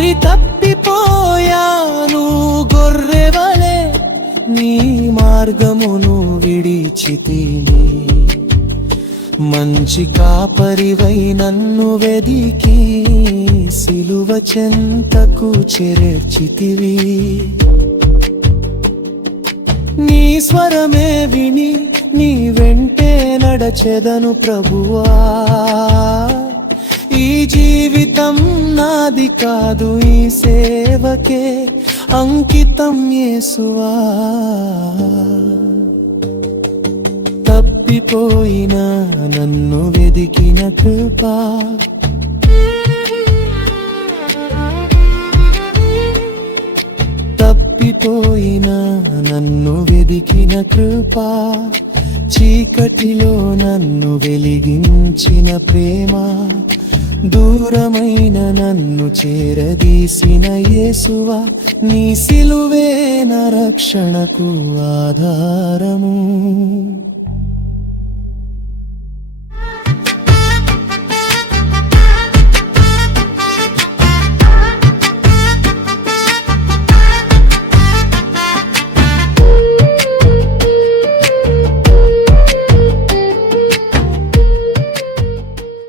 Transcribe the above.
దారి తప్పిపోయాను గొర్రెవలే, నీ మార్గమును విడిచితిని. మంచి కాపరివై నన్ను వెదికి సిలువ చెంతకు చేర్చితివి. నీ స్వరమే విని నీ వెంటే నడచెదను ప్రభువా. ఈ జీవితం నాది కాదు, ఈ సేవకే అంకితం యేసువా. తప్పిపోయిన నన్ను వెదికిన కృపా, తప్పిపోయిన నన్ను వెదికిన కృపా, చీకటిలో నన్ను వెలిగించిన ప్రేమ, దూరమైన నన్ను చేరదీసిన యేసువా. నీ సిలువే నా రక్షణకు ఆధారము.